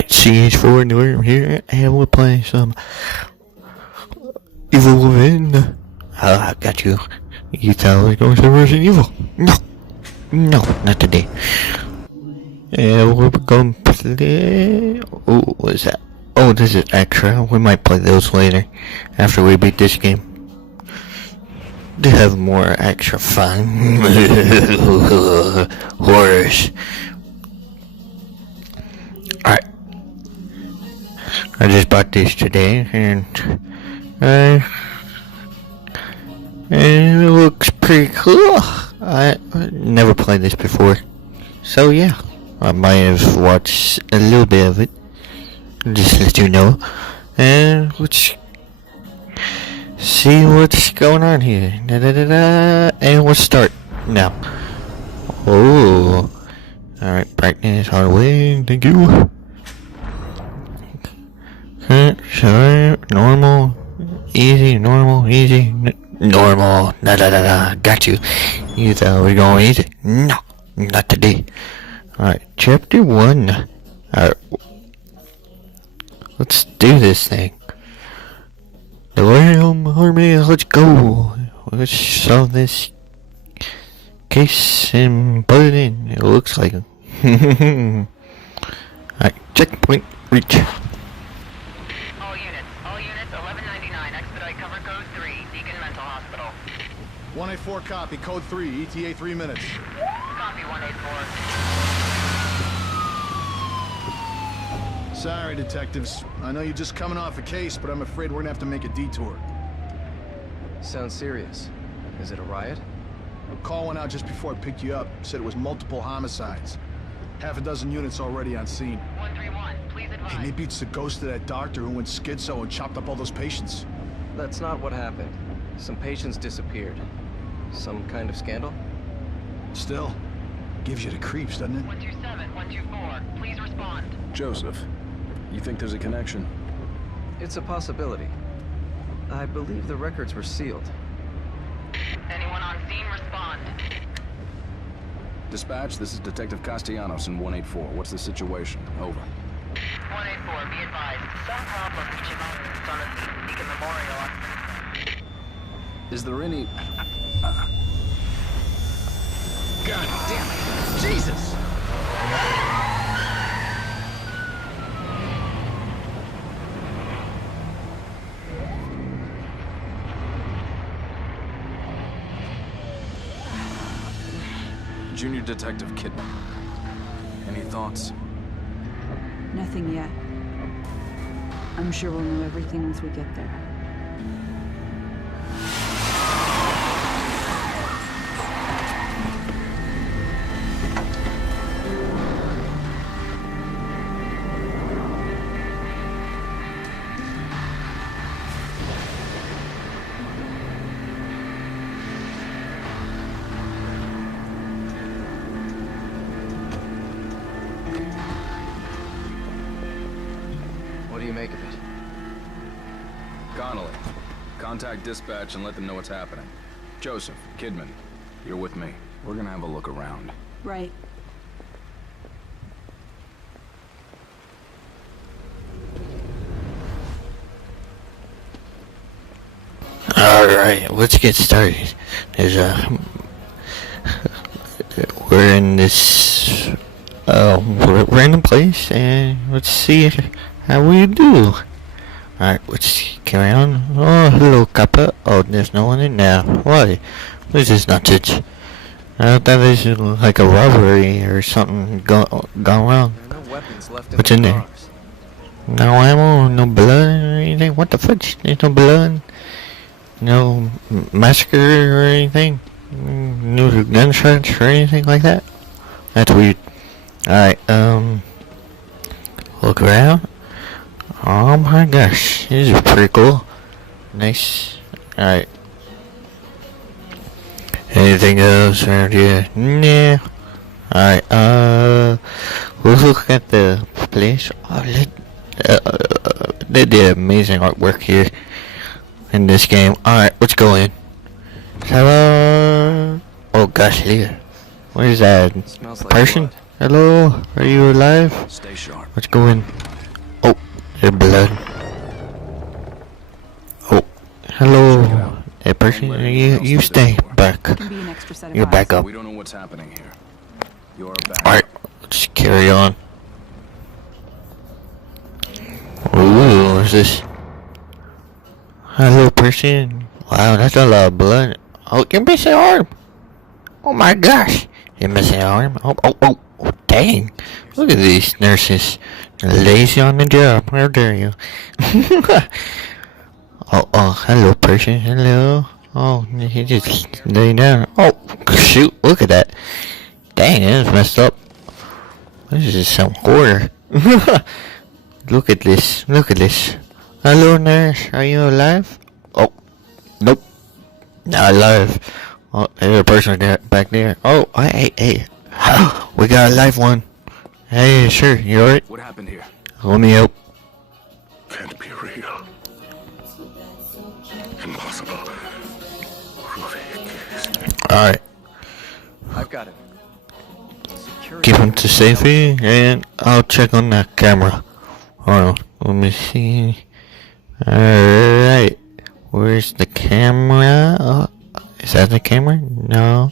Alright, CH4 in the room here, and we're playing some Evil Within. I got you. You thought I was going to Resident Evil. No, not today. And we're going to play... Oh, what is that? Oh, this is extra. We might play those later, after we beat this game. To have more extra fun. Horrors. Alright. I just bought this today, and it looks pretty cool. I never played this before, so yeah, I might have watched a little bit of it, just to let you know, and let's see what's going on here. And we'll start now. Oh, alright, brightness all the way, thank you. Sure, normal, easy, normal, easy, normal, got you. You thought we were going easy? No, not today. Alright, chapter 1. Alright, let's do this thing. The Lamb Army, let's go. Let's solve this case and put it in. It looks like it. Alright, checkpoint reach. All units, 1199, expedite cover code 3, Deacon Mental Hospital. 184 copy, code 3, ETA 3 minutes. Copy 184. Sorry, detectives. I know you're just coming off a case, but I'm afraid we're gonna have to make a detour. Sounds serious. Is it a riot? A call went out just before I picked you up. Said it was multiple homicides. Half a dozen units already on scene. 131, please advise. Hey, maybe it's the ghost of that doctor who went schizo and chopped up all those patients. That's not what happened. Some patients disappeared. Some kind of scandal? Still, gives you the creeps, doesn't it? 127, 124, please respond. Joseph, you think there's a connection? It's a possibility. I believe the records were sealed. Anyone on scene, respond. Dispatch, this is Detective Castellanos in 184. What's the situation? Over. 184, be advised. Some problem reaching mountains on the Deacon Memorial. Is there any... God damn it! Jesus! Junior Detective Kidman. Any thoughts? Nothing yet. I'm sure we'll know everything once we get there. What do you make of it? Connolly, contact dispatch and let them know what's happening. Joseph, Kidman, you're with me. We're gonna have a look around. Right. Alright, let's get started. There's we're in this random place, and let's see how we do. Alright, let's carry on. Oh, hello, Kappa. Oh, there's no one in now. Why? This is nonsense. I thought this was like a robbery or something gone wrong. There are no weapons left in What's the in there? cars. No ammo, no blood or anything? What the fudge? There's no blood? No massacre or anything? No gunshots or anything like that? That's weird. Alright, look around. Oh my gosh, this is pretty cool. Nice. Alright. Anything else around here? Nah. Alright, we'll look at the place. Oh, they did amazing artwork here in this game. Alright, let's go in. Hello. Oh gosh, here. What is that? Smells like Person? blood. Hello? Are you alive? Stay sharp. What's going? Oh, your blood. Oh, hello. Hey, person, you stay back. Can be an extra set of You're eyes. back up. We don't know what's happening here. You're back. Alright, let's carry on. Ooh, what's this? Hello, person. Wow, that's a lot of blood. Oh, you're missing arm. Oh my gosh. You're missing arm. Oh, dang. Look at these nurses. They're lazy on the job. How dare you? Oh, hello, person. Hello. Oh, he just lay down. Oh, shoot. Look at that. Dang, that's messed up. This is some horror. Look at this. Look at this. Hello, nurse. Are you alive? Oh, nope. Not alive. Oh, there's a person there, back there. Oh, hey. We got a live one. Hey, sure. You alright? What happened here? Let me help. Can't be real. Impossible. Ruvik. Alright. I've got it. Security. Keep him to safety, and I'll check on that camera. Hold on. Let me see. Alright. Where's the camera? Is that the camera? No.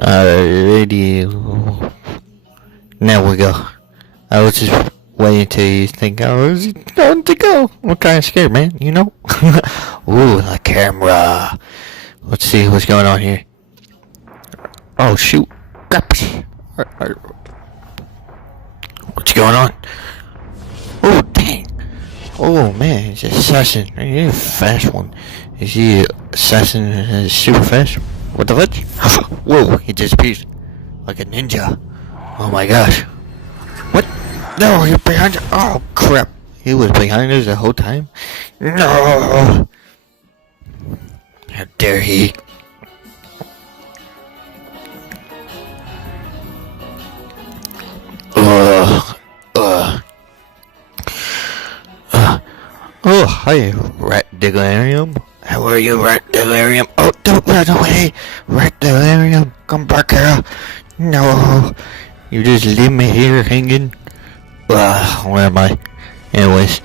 Radio. Now we go. I was just waiting till you think I was going to go. I'm kind of scared, man. You know? Ooh, the camera. Let's see what's going on here. Oh, shoot. What's going on? Oh, dang. Oh, man. It's an assassin. He's a fast one. Is he assassin super fast? What the fuck? Whoa, he disappeared. Like a ninja. Oh my gosh. What? No, you're behind us. Oh, crap. He was behind us the whole time? No. How dare he? Oh, hi, Rat Delirium. How are you, Rat Delirium? Oh, don't run away! Rat Delirium, come back here! No! You just leave me here hanging? Where am I? Anyways.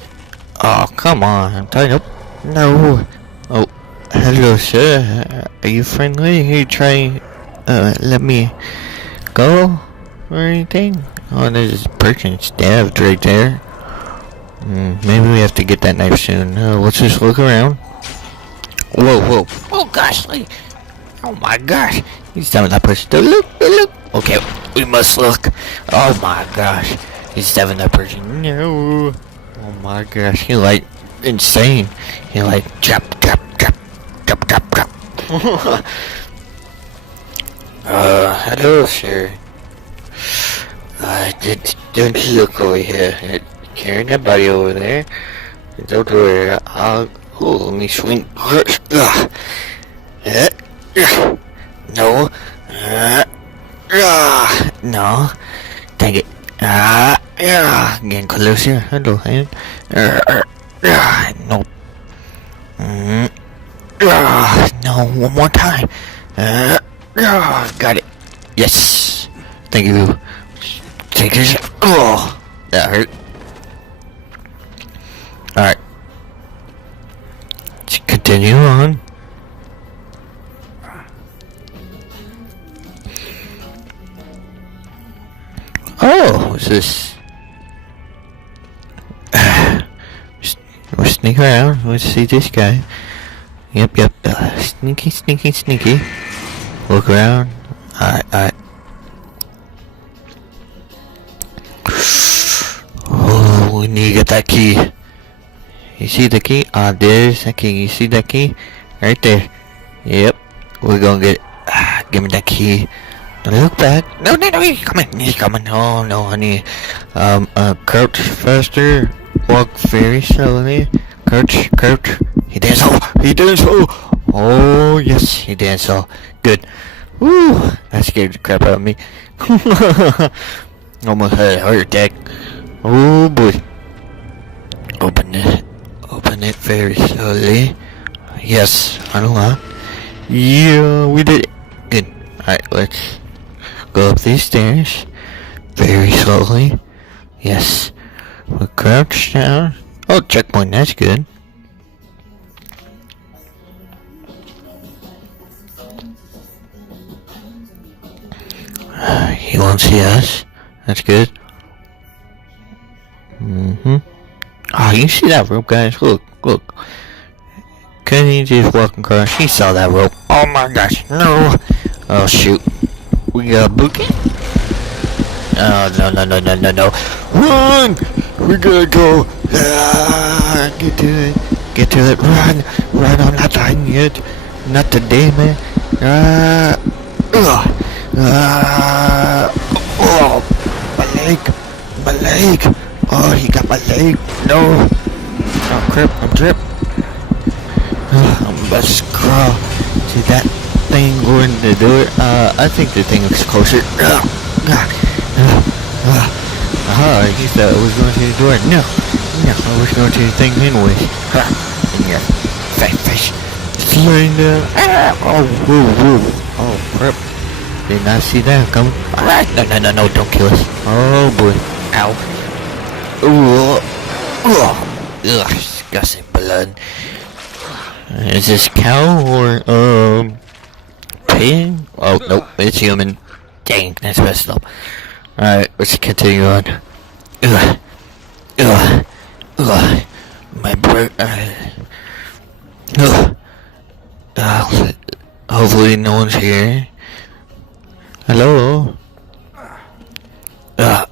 Oh, come on, I'm tied up. No! Oh, hello, sir. Are you friendly? Are you trying, let me go? Or anything? Oh, there's this person stabbed right there. Maybe we have to get that knife soon. Let's just look around. Whoa. Oh gosh. Oh my gosh. He's stabbing that person. Look. Okay, we must look. Oh my gosh. He's stabbing that person. No. Oh my gosh. He like insane. He like chop. Hello, sir. Don't look over here. Carrying that body over there. Don't worry. Let me swing. No. No. Dang it. Getting closer. Hello, hand. Nope. No, one more time. Got it. Yes. Thank you. Take this. Oh, that hurt. Alright. Let's continue on. Oh, what's this? We'll sneak around. Let's see this guy. Yep. Sneaky. Look around. Alright. Oh, we need to get that key. You see the key? There's the key. You see that key? Right there. Yep. We're gonna get it. Give me that key. Don't look back. No, he's coming. Oh, no, honey. Crouch faster. Walk very slowly. Crouch. He did so. Oh, yes, he did so. Good. Woo, that scared the crap out of me. Almost had a heart attack. Oh, boy. Open it very slowly. Yes, unlock. Yeah, we did it. Good. Alright, let's go up these stairs very slowly. Yes. We'll crouch down. Oh, checkpoint, that's good. He won't see us. That's good. Oh, you see that rope, guys? Look. Couldn't he just walk across? He saw that rope. Oh my gosh, no. Oh shoot. We got a bookie? Oh, no. Run! We gotta go. Get to it. Run, I'm not dying yet. Not today, man. Oh, my leg. Oh, he got my leg. No. Oh, crap, I'm drip. I'm about to crawl to that thing going to do it. I think the thing is closer. He thought I was going to the door. No, I was going to the thing anyway. Yeah, fat fish. Slowing down. Whoa. Oh, crap. Did not see that coming. No, don't kill us. Oh, boy. Ow. Ugh, disgusting blood. Is this cow or, pig? Oh, nope, it's human. Dang, that's messed up. Alright, let's continue on. My brain, hopefully no one's here. Hello? I'm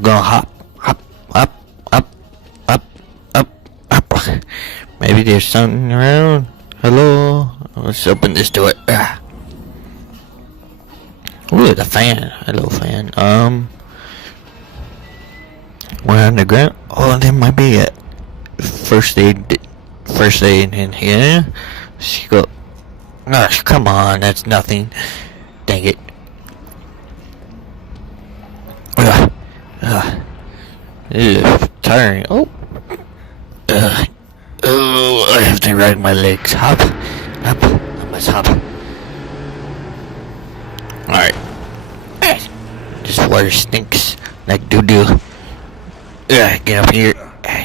gonna hop. Maybe there's something around. Hello? Let's open this door. Ooh, the fan. Hello, fan. We're on the ground. Oh, there might be a first aid in here. Let's go. Gosh, come on, that's nothing. Dang it. Tiring. Oh, I have to ride my legs. Hop. I must hop. Alright. This water stinks like doo-doo. Get up here.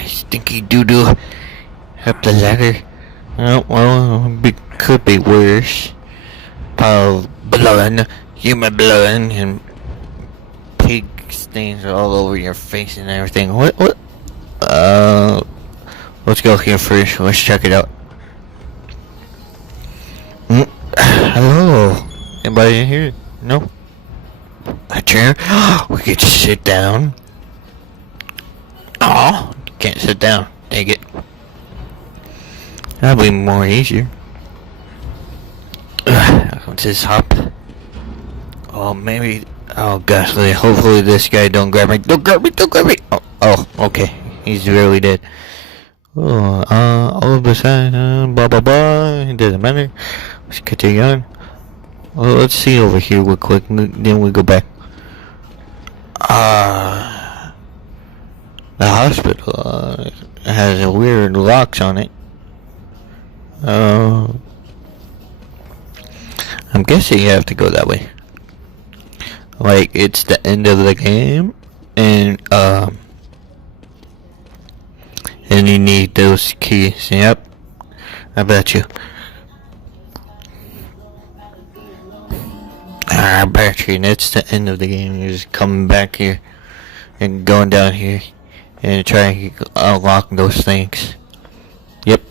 Stinky doo-doo. Up the ladder. Oh, well, could be worse. Pile of blood, human blood, and pig stains all over your face and everything. What? Let's go here first. Let's check it out. Hello? Anybody in here? No? A chair? We could sit down. Oh, can't sit down. Dang it. That'd be more easier. Let's just hop. Oh, maybe. Oh, gosh. Hopefully this guy don't grab me. Don't grab me. Oh, okay. He's really dead. Oh, all of a sudden, blah. It doesn't matter. Let's continue on. Well, let's see over here real quick. Then we go back. The hospital has a weird locks on it. I'm guessing you have to go that way. Like, it's the end of the game, and you need those keys. Yep, I bet you. I bet you, and it's the end of the game. You're just coming back here and going down here and trying to unlock those things. Yep,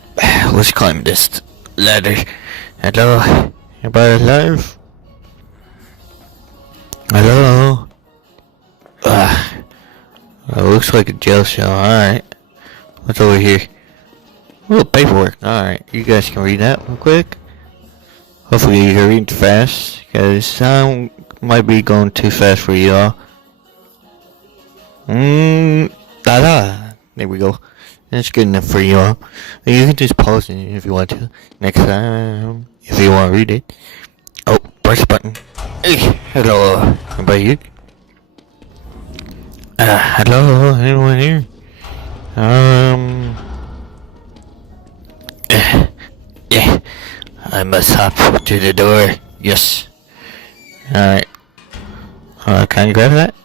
let's climb this ladder. Hello, anybody alive? Hello? It looks like a jail cell. Alright. What's over here? Oh, paperwork. Alright, you guys can read that real quick. Hopefully you can read fast, because I might be going too fast for y'all. There we go. That's good enough for y'all. You can just pause it if you want to. Next time, if you want to read it. Oh, press button. Hey, hello. Anybody here? Hello? Anyone here? Yeah. I must hop to the door. Yes. Alright. Can you grab that?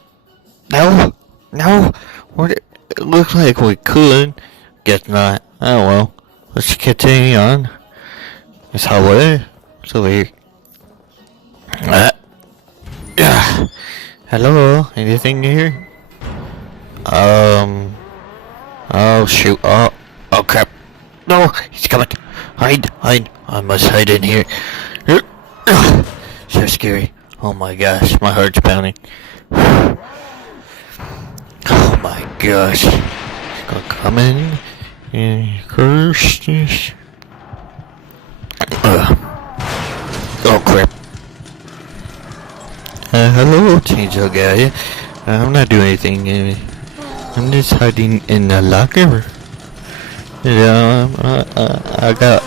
No! No! What? It looks like we could. Guess not. Oh well. Let's continue on. This hallway. It's over here. Yeah. Hello? Anything here? Oh shoot. Oh crap. No! He's coming. Hide! I must hide in here. So scary. Oh my gosh, my heart's pounding. Oh my gosh. He's gonna come in and curse this. Oh crap. Hello, Chainsaw guy. I'm not doing anything. I'm just hiding in the locker. I got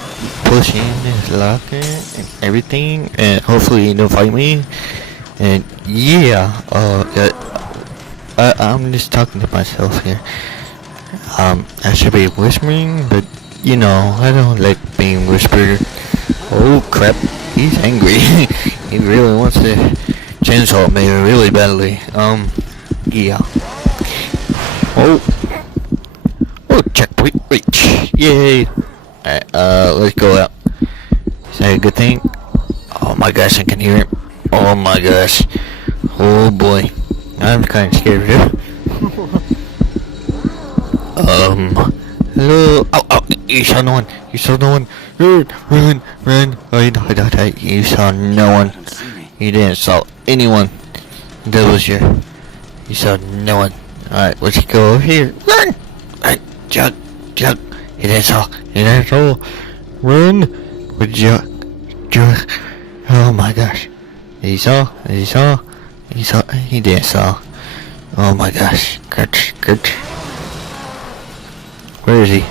pushed in this locker and everything, and hopefully don't fight me. And yeah, I'm just talking to myself here. I should be whispering, but you know, I don't like being whispered. Oh crap, he's angry. He really wants to chainsaw me really badly. Yeah. Oh, checkpoint reach. Yay. Alright, let's go out. Is that a good thing? Oh my gosh, I can hear it. Oh my gosh. Oh boy. I'm kind of scared here. Hello. Oh, you saw no one. You saw no one. Run. Hide. You saw no one. You didn't saw anyone. That was you saw no one. Alright, let's go over here. Run! Alright, Jug. He didn't saw. Run! With Jug. Oh my gosh. He saw. He didn't saw. Oh my gosh. Good. Where is he?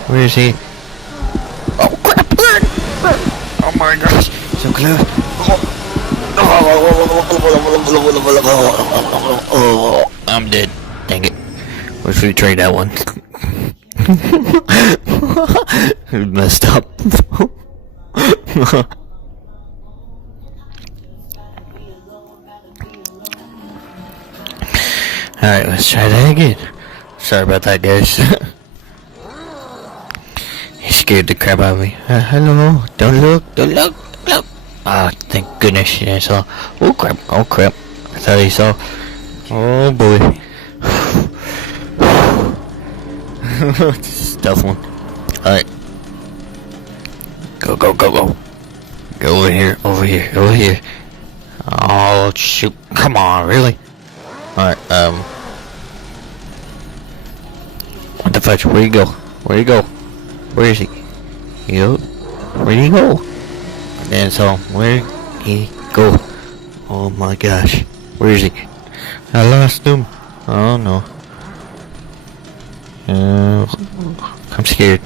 Oh crap! Run! Oh my gosh. So close. Oh, I'm dead. Dang it. Let's retry that one. Messed up. Alright, let's try that again. Sorry about that, guys. He scared the crap out of me. Hello? Don't look. Ah, thank goodness he didn't saw. Oh crap. I thought he saw. Oh boy. This is a tough one. Alright. Go. Go over here. Oh shoot. Come on, really? Alright, what the fudge? Where'd he go? Where is he? Where'd he go? And so, where'd he go? Oh my gosh. Where is he? I lost him. Oh no. I'm scared.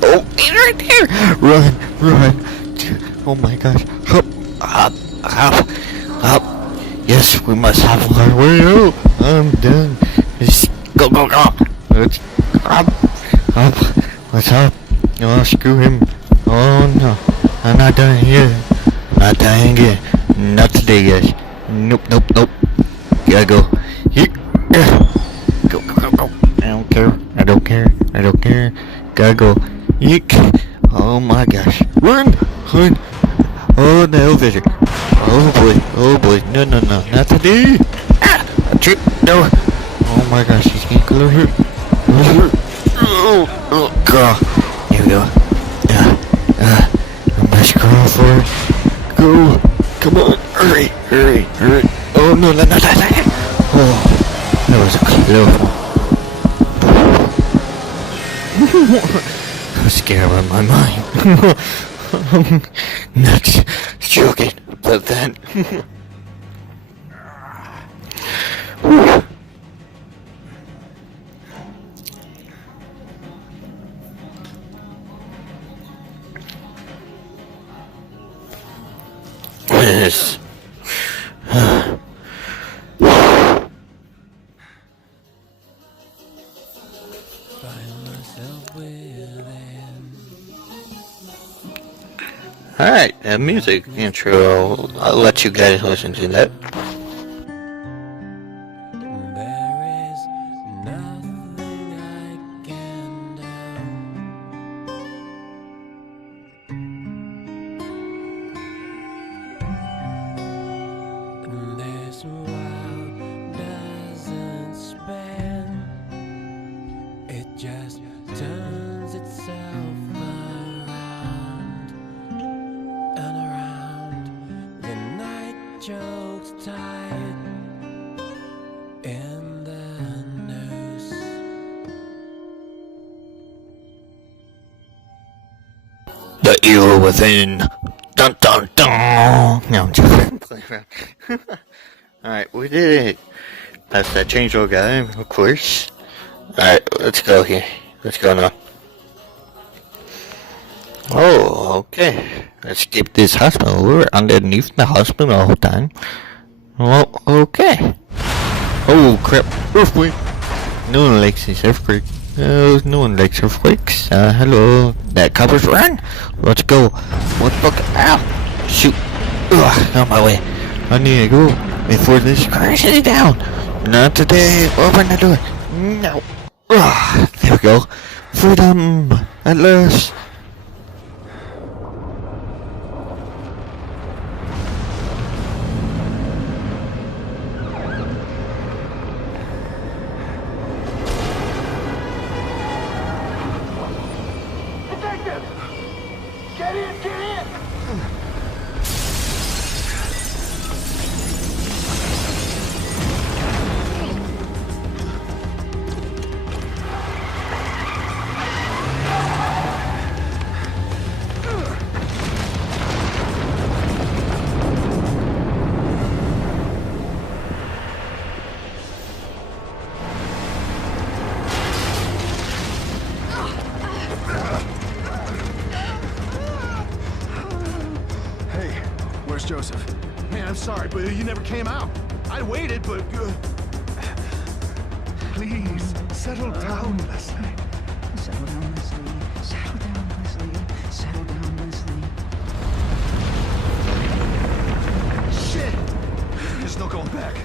Oh, he's right there! Run! Oh my gosh. Up. Yes, we must have our way out. I'm done. Just go. Let's up. Let's up. Oh, screw him. Oh no. I'm not done here. Not dying again. Not today, guys. Nope. Gotta go. Here. Go. I don't care. Gotta go. Yeek. Oh my gosh. Run. Oh, the elevator. Oh boy. No. Not today. A trip. No. Oh my gosh. He's getting closer. Oh god. Here we go. I must crawl for it. Go. Come on. Hurry. Oh no. Oh, that was a close one. I'm scared out of my mind. Not joking about that. Yes. Find myself within. Alright, music intro. I'll let you guys listen to that. There is nothing I can do. And this world doesn't spin, it just turns itself around and around. The night chokes tight in the noose. The evil within. Dun dun dun. No, I'm just playing around. Alright, we did it. That's that chainsaw guy, of course. Alright, let's go here. Let's go now. Oh, okay. Let's keep this hospital. We're underneath the hospital the whole time. Well, okay. Oh, crap. Earthquake. No one likes this earthquake. No one likes earthquakes. Hello. That covers run. Let's go. What the fuck? Ow. Shoot. Ugh, out my way. I need to go before this crashes down. Not today. Open the door. No. Ugh, there we go. Freedom. At last. Where's Joseph? Man, I'm sorry, but you never came out. I waited, but... Please, settle down, Leslie. Settle down, Leslie. Settle down, Leslie. Settle down, Leslie. Shit! There's no going back.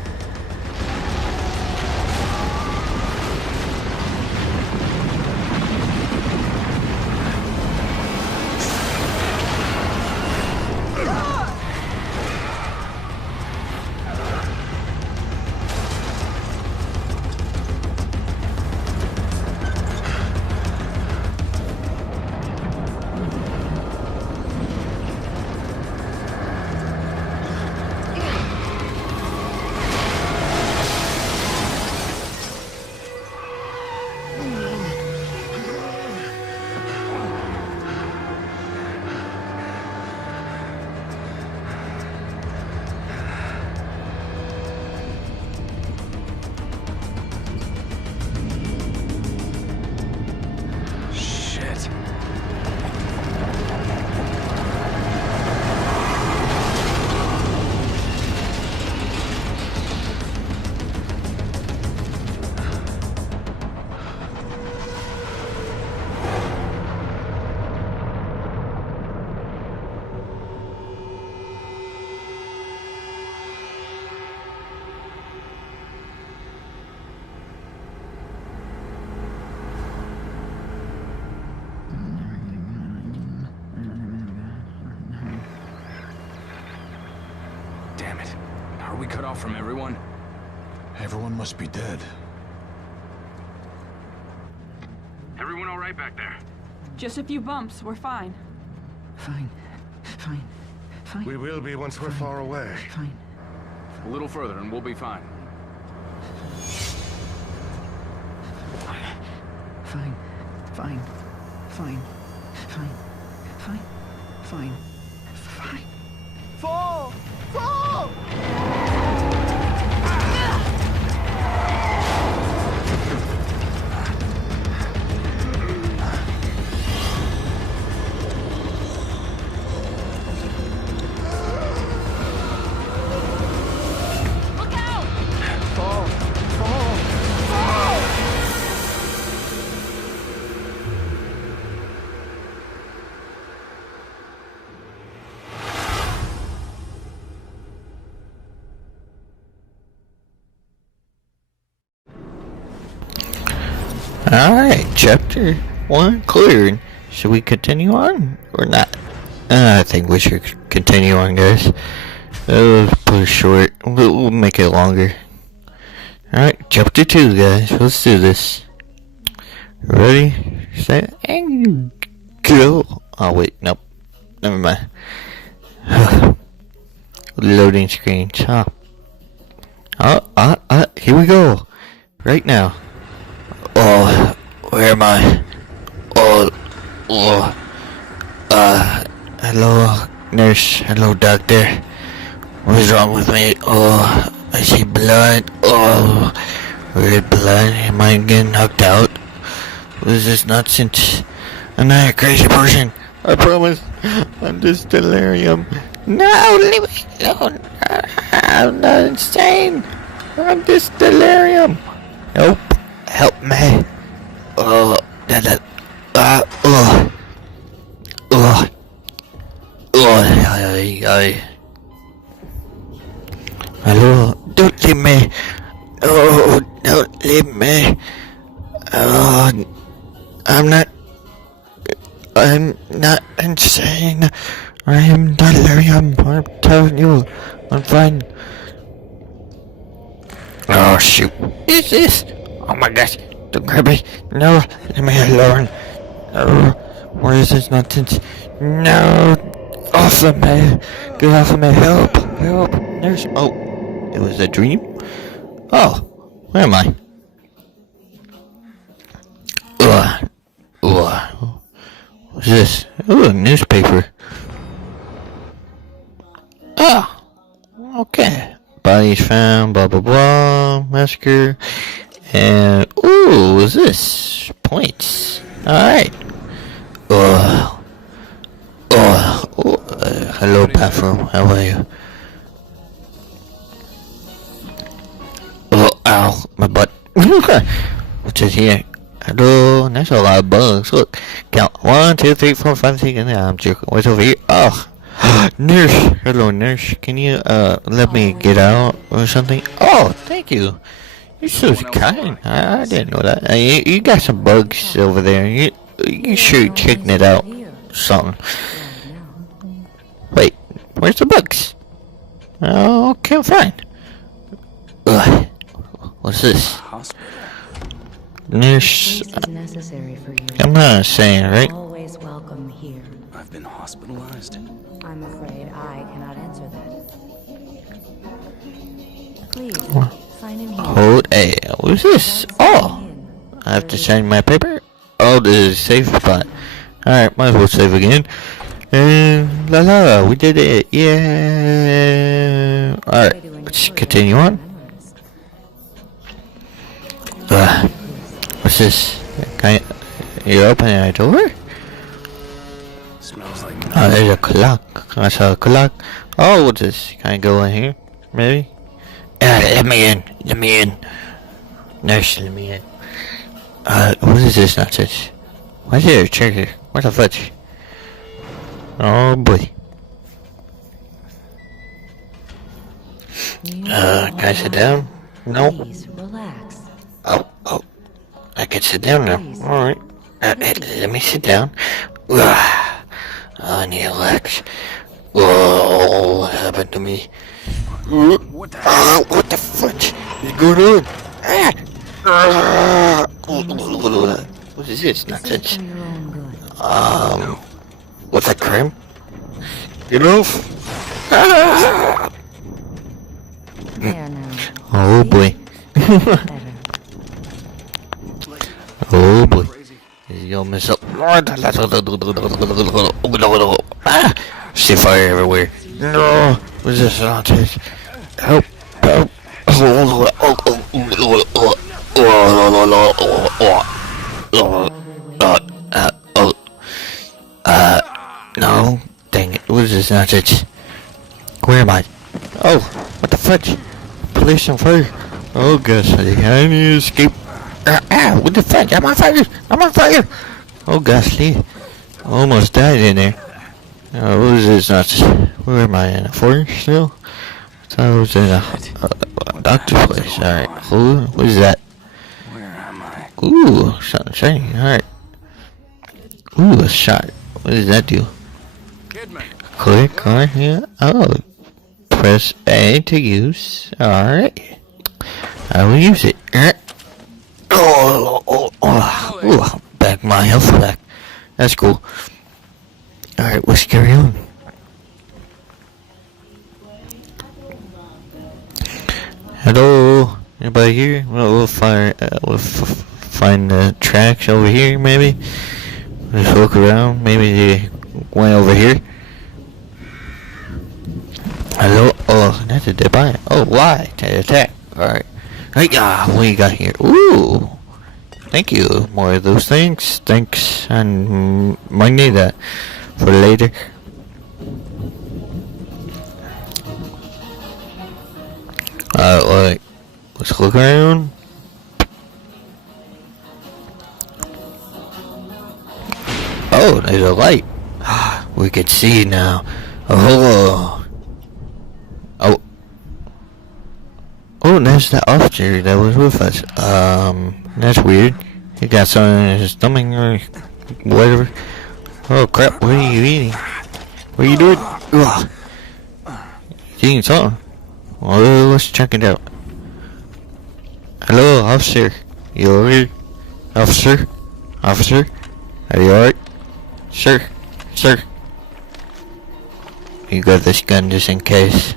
Damn it. Are we cut off from everyone? Everyone must be dead. Everyone all right back there? Just a few bumps. We're fine. Fine. Fine. Fine. We will be once we're far away. Fine. A little further and we'll be fine. Fine. Fine. Fine. Fine. Fine. Fine. Fine. Fall! Fall! Alright, chapter 1 cleared. Should we continue on or not? I think we should continue on, guys. That was pretty short. We'll make it longer. Alright, chapter 2, guys. Let's do this. Ready, set, and go. Oh, wait, nope. Never mind. Loading screen. Here we go. Right now. Oh, where am I? Hello, nurse. Hello, doctor. What is wrong with me? Oh, I see blood. Oh, red blood. Am I getting knocked out? What is this nonsense? I'm not a crazy person. I promise. I'm just delirium. No, leave me alone. I'm not insane. I'm just delirium. Help. Help me. Oh, Hello, don't leave me. Oh, don't leave me. Oh, I'm not insane. I am delirium. I'm telling you, I'm fine. Oh shoot! Is this? Oh my gosh! Don't grab me! No! Leave me alone! Oh, what is this nonsense? No! Off of me! Get off of me! Help! Help! Nurse! Oh, it was a dream. Oh, where am I? What's this? Oh, a newspaper. Oh, okay. Bodies found, blah blah blah, massacre, and ooh, what's this? Points. Alright. Hello, bathroom. How are you? Oh, ow, my butt. What's this here? Hello, that's a lot of bugs. Look, count 1, 2, 3, 4, 5, 6, and I'm joking. What's over here? Oh. Nurse, hello nurse, can you let me get out or something? Oh, thank you. You're so kind. I didn't know that. You got some bugs over there. You sure checking it out? Something. Wait, where's the bugs? Oh, okay, fine. Ugh. What's this? Nurse, I'm not saying, right? Always welcome here. I've been hospitalized. I'm afraid I cannot answer that. Please, sign in here. Hold A. What's this? Oh! I have to sign my paper? Oh, this is a safe spot. Alright, might as well save again. And la, we did it. Yeah! Alright, let's continue on. What's this? You're opening a door? Smells like. Oh, there's a clock. I saw a clock. Oh, what's this? Can I go in here? Maybe? Let me in. Let me in. Nurse, let me in. What is this nonsense? Why is there a chair here? What the fudge? Oh boy. Can I sit down? No. Please relax. Oh. I can sit down now. Alright. Let me sit down. I need a relax. Whoa, what happened to me? What the fudge is going on? What is this nonsense? What's that cream? Get off! There now. Oh boy. Oh boy. This is gonna mess up. See fire everywhere. No! What's this nonsense? Help! Help! No. Dang it. What is this nonsense? Where am I? Oh, what the fudge? Police on fire. Oh gosh, I need to escape. What the fudge? I'm on fire! I'm on fire! Oh gosh, almost died in there. What is this nonsense? Where am I, in a forest still? I thought I was in a doctor's place. Alright, what is that? Where am I? Ooh, something shiny. Alright. Ooh, a shot. What does that do? Kidman. Click on here. Oh. Press A to use. Alright. I will use it. Oh, back my health back. That's cool. Alright, let's carry on. Hello? Anybody here? Well, we'll find the tracks over here, maybe. Just look around. Maybe they went over here. Hello? Oh, that's a dead body. Oh, why? To attack. Alright. Hey, what you got here? Ooh. Thank you. More of those things. Thanks. And might need that for later. Alright, let's look around. Oh, there's a light. We can see now. Oh. Oh. Oh, there's that officer that was with us. That's weird. He got something in his stomach or whatever. Oh crap, what are you eating? What are you doing? Ugh. He's eating something. Well, let's check it out. Hello, officer. You over here? Officer? Officer? Are you alright? Sir? Sir? You got this gun just in case.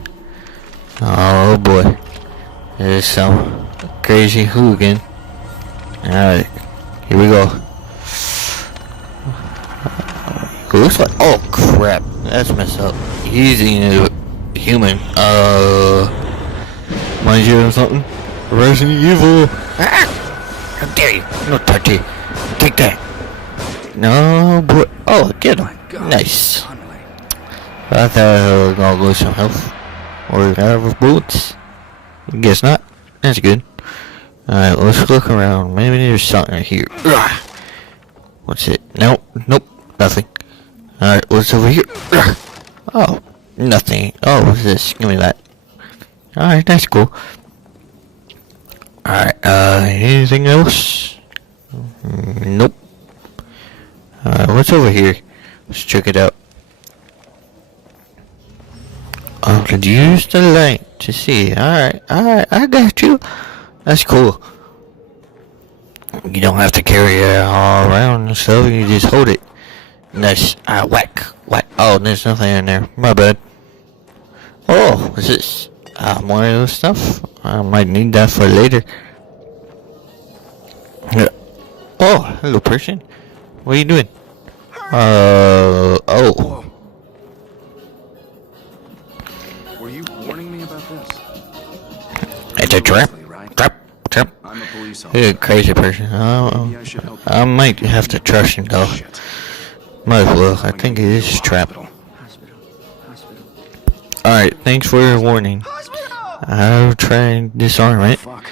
Oh boy. There's some crazy hooligan. Alright. Here we go. It looks like... Oh crap. That's messed up. He's eating a human. Mind you or something? Resident Evil. How dare you? No touchy. Take that. No, boy. Oh, get him. Nice. I thought I was gonna lose some health. Or out of bullets. Guess not. That's good. Alright, let's look around. Maybe there's something right here. Ugh. What's it? Nope. Nope. Nothing. Alright, what's over here? Ugh. Oh, nothing. Oh, what's this? Give me that. Alright, that's cool. Alright, anything else? Nope. Alright, what's over here? Let's check it out. I could use the light to see. Alright, I got you. That's cool. You don't have to carry it all around and stuff, you just hold it. Nice. Whack. Whack. Oh, there's nothing in there. My bad. Oh, what's this? More of this stuff? I might need that for later. Oh, hello person. What are you doing? Oh. Were you warning me about this? It's a trap. Trap. I'm a police You're officer. a crazy person. Maybe I should help you. I might have to trust him though. Shit. Might as well. I think it is a trap. Hospital. Alright, thanks for your warning. I'll try and disarm it. Fuck.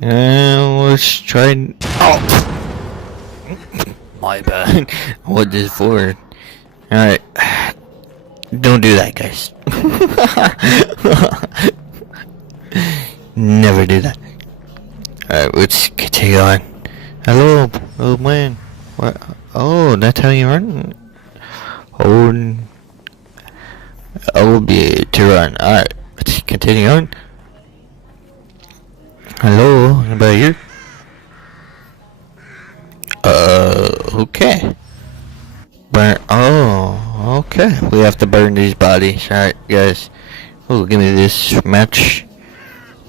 Let's try and... Oh! My bad. What is for? Alright. Don't do that, guys. Never do that. Alright, let's continue on. Hello, old man. What? Oh, that's how you run? Oh, be to run. Alright, let's continue on. Hello, anybody here? Okay. Burn. Oh, okay. We have to burn these bodies. Alright, guys. Oh, give me this match.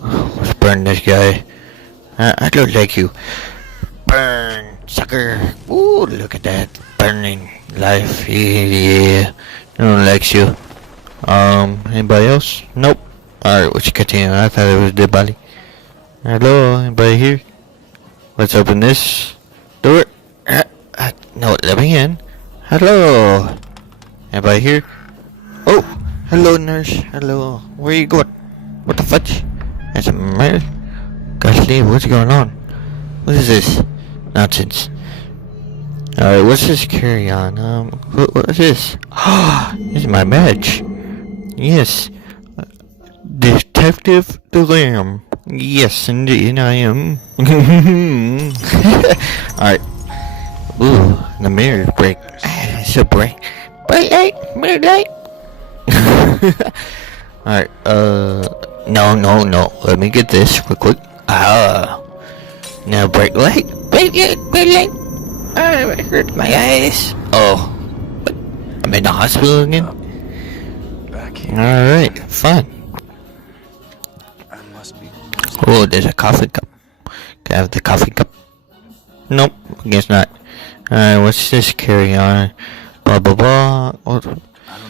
Let's burn this guy. I don't like you. Burn, sucker. Ooh, look at that. Burning life. Yeah. I don't like you. Anybody else? Nope. Alright, let's continue. I thought it was a dead body. Hello, anybody here? Let's open this door. No, let me in. Hello. Anybody here? Oh, hello, nurse. Hello. Where you going? What the fudge? That's a murder? Gosh, Dave, what's going on? What is this? Nonsense. Alright, what's this carry on? What is this? Ah, this is my badge. Yes. Detective DeLam. Yes, indeed, I am. Alright. Ooh, the mirror break. Ah, it's a break. Bright light, bright light. Alright, no. Let me get this real quick. Now bright light, bright light, bright light. It hurt my eyes. Oh, I'm in the hospital again. Back here. Alright, fine. I must be. Oh, there's a coffee cup. Can I have the coffee cup? Nope, I guess not. Alright, what's this? Carry on. Blah blah blah. I don't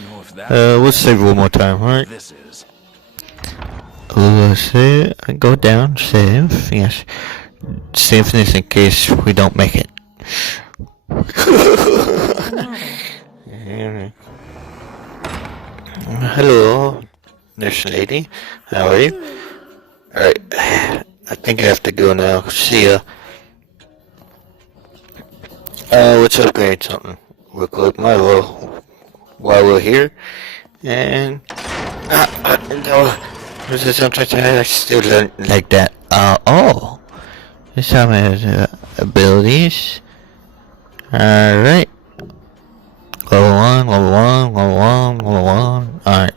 know if that. Let's save one more time, alright? This is. Save, go down, save, yes. Save this in case we don't make it. Hello, nurse lady. How are you? Alright, I think I have to go now. See ya. Let's upgrade something real quick. While we're here. And, no. This is something I still don't like that. Oh. This time has abilities. Alright. Level 1, level 1, level 1, level 1. Alright.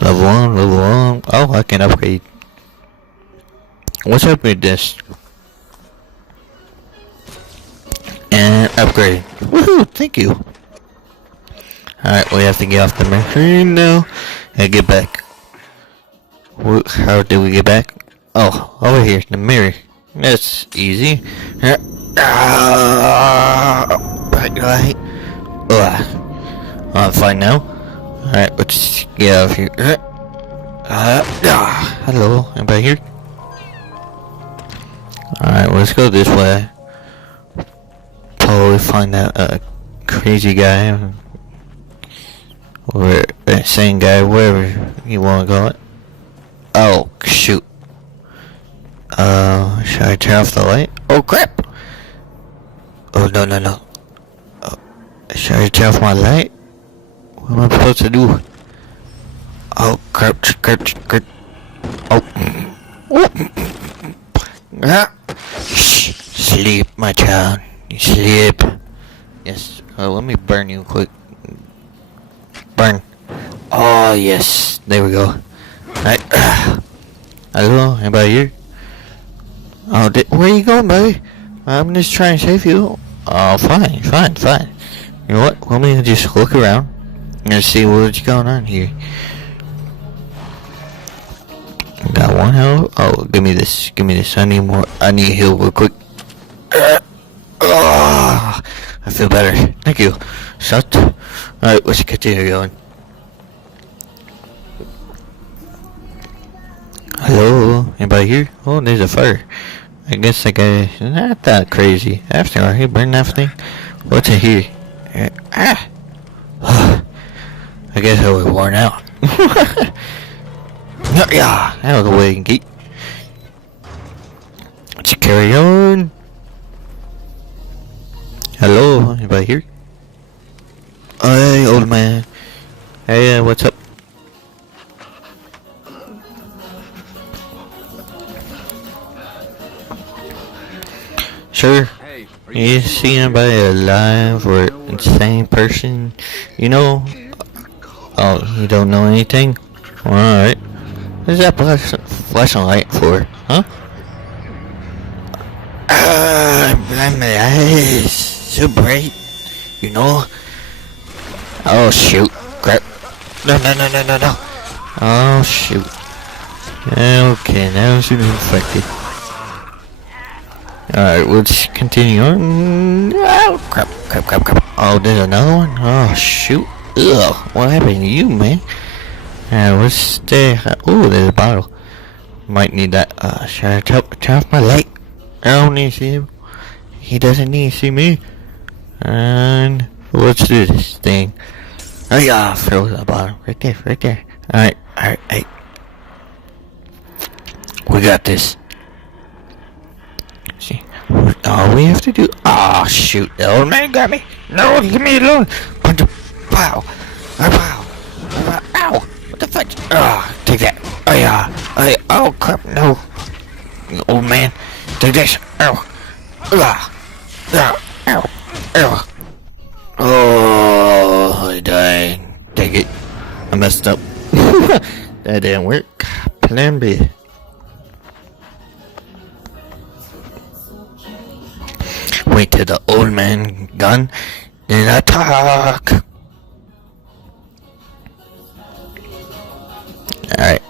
Level 1, level 1. Oh, I can upgrade. Let's upgrade this. And upgrade. Woohoo! Thank you. Alright, we have to get off the machine now and get back. How do we get back? Oh, over here, the mirror. That's easy. Right. I'm fine now. Alright, let's get out of here. Hello, anybody here? Alright, let's go this way. Probably find that crazy guy. Or insane guy, whatever you want to call it. Oh, shoot. Should I turn off the light? Oh, crap! Oh, no. Oh, should I turn off my light? What am I supposed to do? Oh, crap. Oh. Shh. Sleep, my child. You sleep. Yes. Let me burn you quick. Burn. Oh, yes. There we go. Alright. Hello? Anybody here? Oh, where you going, buddy? I'm just trying to save you. Oh, fine. You know what? Let me just look around and see what's going on here. Got one health. Oh, give me this. I need more. I need to heal real quick. Oh, I feel better. Thank you. Shut. Alright, let's continue going. Hello? Anybody here? Oh, there's a fire. I guess that guy is not that crazy. After all, he burned that thing. What's in here? I guess I was worn out. Yeah, that was the way you can get. Let's carry on. Hello? Anybody here? Hey, old man. Hey, what's up? Sure. Hey, You see anybody alive or insane person? You know? Oh, you don't know anything? Alright. What is that flashing light for? Huh? Blind my eyes. So bright. You know? Oh, shoot. Crap. No. Oh, shoot. Okay, now she's infected. Alright, let's continue on. Oh, crap. Oh, there's another one? Oh, shoot. Ugh, what happened to you, man? What's there? Oh, there's a bottle. Might need that. Should I turn off my light? I don't need to see him. He doesn't need to see me. And let's do this thing. Oh, yeah, throw the bottle. Right there. Alright. We got this. See. All we have to do. Oh, shoot. The old man got me. No, leave me alone. Punch him. Pow. Ow. Oh crap, no. Old man, take this. Ow. Ow. Ow. Oh, I died. Take it. I messed up. That didn't work. Plan B. Wait till the old man gone, then attack. Alright.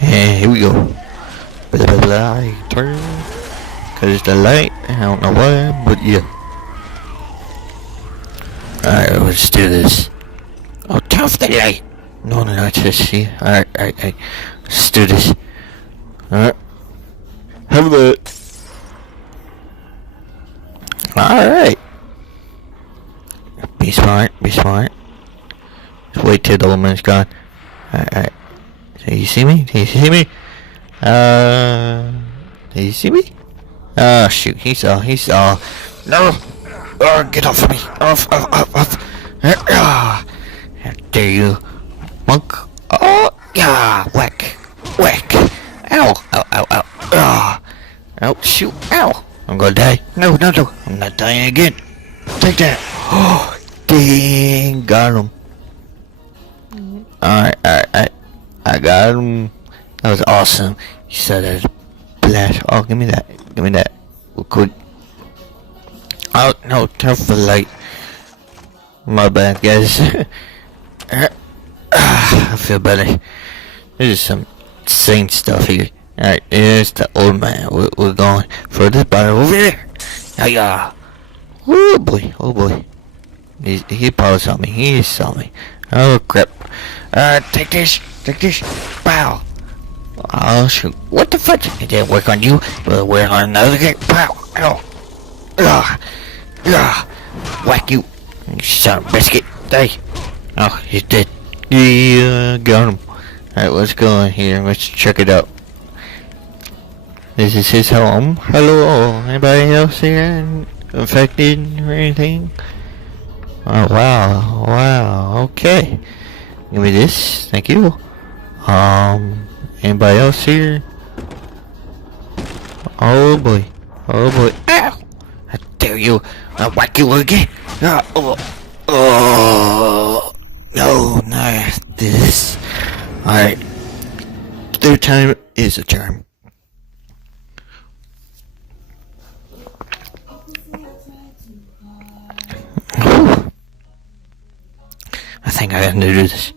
And here we go. Blah blah blah. I turn. Cause it's the light. I don't know why, but yeah. Alright, let's do this. Oh, turn off the light. No, it's just see. Alright. Let's do this. Alright. Have a look. Alright. Be smart. Just wait till the woman's gone. Alright. Do you see me? Do you see me? Oh shoot, he saw. No! Oh, get off of me! Off! How dare you, monk? Oh, yeah! Whack! Ow! Oh, shoot! Ow! I'm gonna die. No! I'm not dying again. Take that! Oh, dang! Got him. Alright. I got him. That was awesome. You saw that blast. Oh, give me that. Real quick. Oh, no, turn off the light. My bad, guys. I feel better. There's some insane stuff here. Alright, there's the old man. We're going for this bottle over there. Yeah. Oh boy. He probably saw me. He saw me. Oh crap. Take this. Pow. Oh shoot. What the fuck? It didn't work on you, but it'll work on another guy. Pow. Ow. Whack you. You son of a biscuit. Die. Oh, he's dead. Yeah, got him. Alright, let's go in here. Let's check it out. This is his home. Hello. Anybody else here affected or anything? Oh, wow. Okay. Give me this. Thank you. Anybody else here? Oh boy. Ow! How dare you! I'll whack you again! No, not this. Alright. Third time is a charm. I think I have to do this.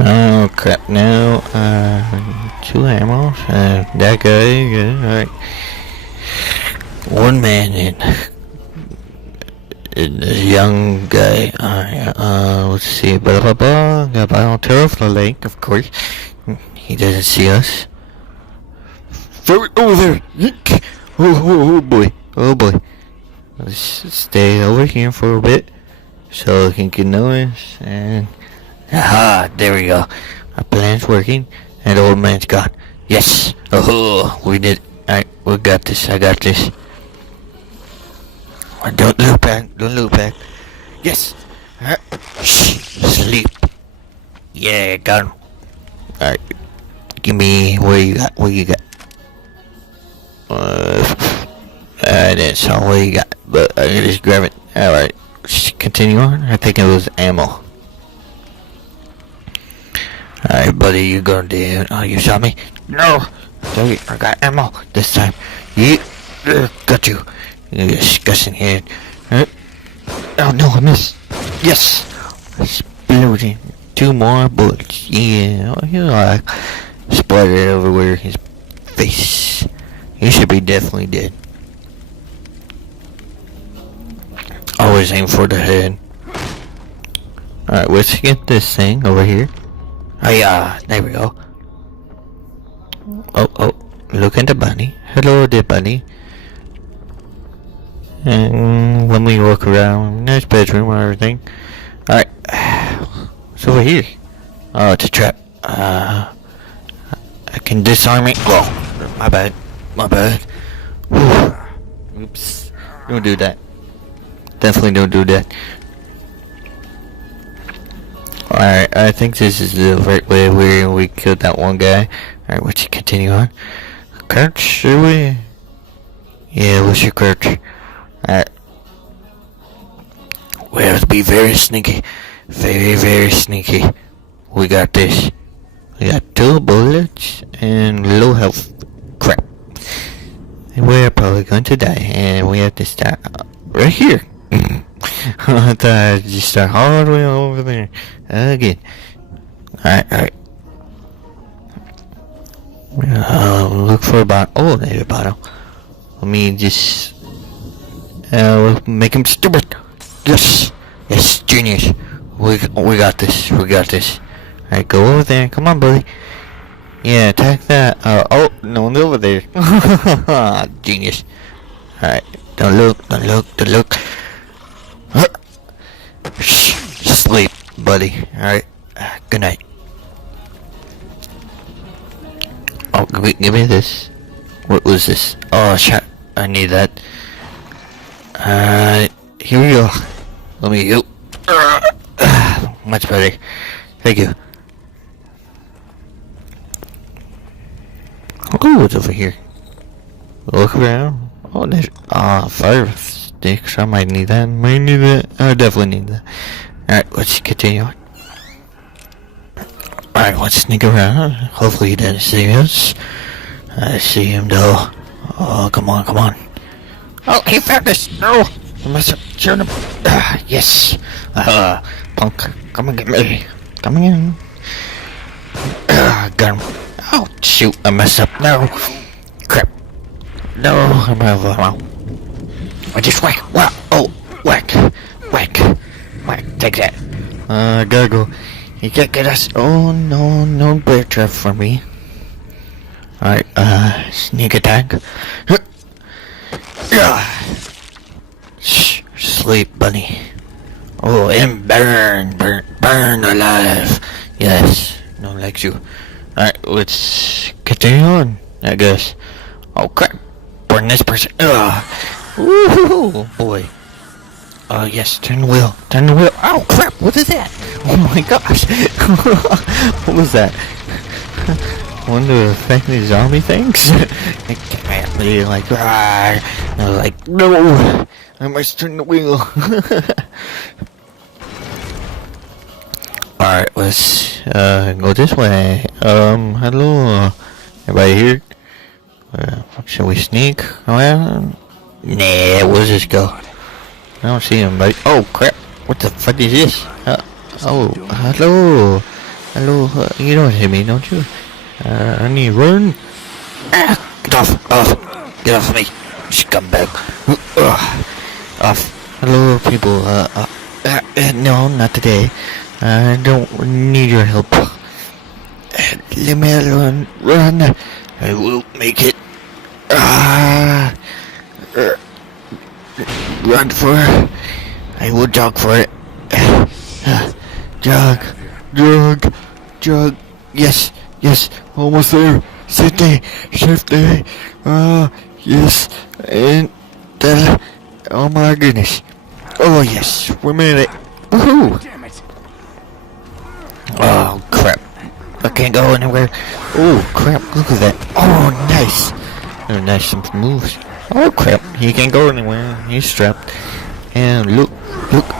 Oh crap, now, 2 ammos, that guy, good, alright. One man and this young guy, alright, let's see, got by turn off the lake, of course. He doesn't see us. Over there! Oh boy. Let's stay over here for a bit so he can notice, and aha, there we go. Our plan's working and the old man's gone. Yes! Oh, we did. Alright, we got this. I got this. Don't look back. Yes! Shh, sleep. Yeah, got him. Alright, give me what you got. I didn't saw what you got, but I can just grab it. Alright, continue on. I think it was ammo. Alright, buddy, you gonna do? Oh, you shot me? No! I got ammo this time. Got you. You disgusting head. Oh no, I missed. Yes! Exploding. 2 more bullets. Yeah, you like splattered everywhere. His face. He should be definitely dead. Always aim for the head. Alright, let's get this thing over here. Oh yeah, there we go. Oh, look at the bunny. Hello there, bunny. And when we walk around, nice bedroom and everything. Alright, what's over here? Oh, it's a trap. I can disarm it. Oh, my bad. Whew. Oops. Don't do that. Definitely don't do that. Alright, I think this is the right way where we killed that one guy. Alright, let's continue on. Crouch, should we? Yeah, we should crouch. Alright. We have to be very sneaky. Very, very sneaky. We got this. We got 2 bullets and low health. Crap. And we're probably going to die. And we have to start right here. I thought I'd just start all the way over there. Again. Alright. Look for a bottle. Oh, there's a bottle. Let me just make him stupid. Yes, genius. We got this. Alright, go over there. Come on, buddy. Yeah, attack that. Oh, no one's over there. Genius. Alright, don't look. Shh, sleep, buddy. Alright, good night. Oh, give me this. What was this? Oh, shit. I need that. Here we go. Let me go. Much better. Thank you. Oh, what's over here? Look around. Oh, there's fire sticks. I might need that. I definitely need that. Alright, let's continue on. Alright, let's sneak around. Hopefully he didn't see us. I see him though. Oh, come on. Oh, he found us! No! I must have shown him. Yes! Punk, come and get me. Coming in. Got him. Oh, shoot, I messed up. No! Crap. No, I'm out. I just whack. Wow. Oh, whack. Take that. Gotta go. You can't get us. Oh, no bear trap for me. Alright, sneak attack. Shh, sleep, bunny. Oh, and burn alive. Yes, no one likes you. Alright, let's continue on, I guess. Oh, crap. Burn this person. Woohoo, boy. Yes, turn the wheel. Oh, crap, what is that? Oh my gosh. What was that? One of the family zombie things? They came at me like, I was like, no, I must turn the wheel. Alright, let's go this way. Hello, everybody here? Should we sneak around? Nah, we'll just go. I don't see anybody. Oh crap, what the fuck is this? Oh, hello. You don't see me, don't you? I need to run. Get off me, scumbag. Off. Hello, people. No, not today. I don't need your help. Leave me alone. Run. I will make it. Run for it. I will jog for it. Jog. Yes. Almost there. Safety. Yes. And oh my goodness. Oh yes, we made it. Woohoo! Oh crap. I can't go anywhere. Oh crap, look at that. Oh nice. Oh nice, some moves. Oh crap, he can't go anywhere. He's strapped. And look.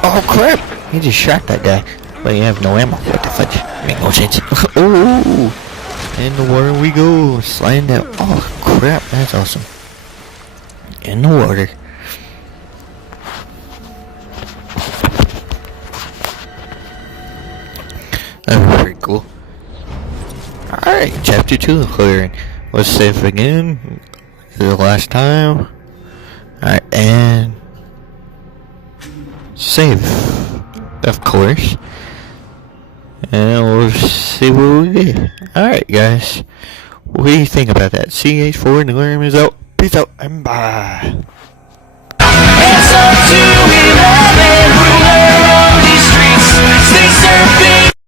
Oh crap, he just shot that guy. But you have no ammo. What the fudge? Make no sense. Oh, in the water we go. Sliding down. Oh crap, that's awesome. In the water. That was pretty cool. Alright, chapter 2 clearing. Let's save again. The last time. Alright, and save. Of course. And we'll see what we did. Alright guys. What do you think about that? CH4 and the Alarm is out. Peace out and bye.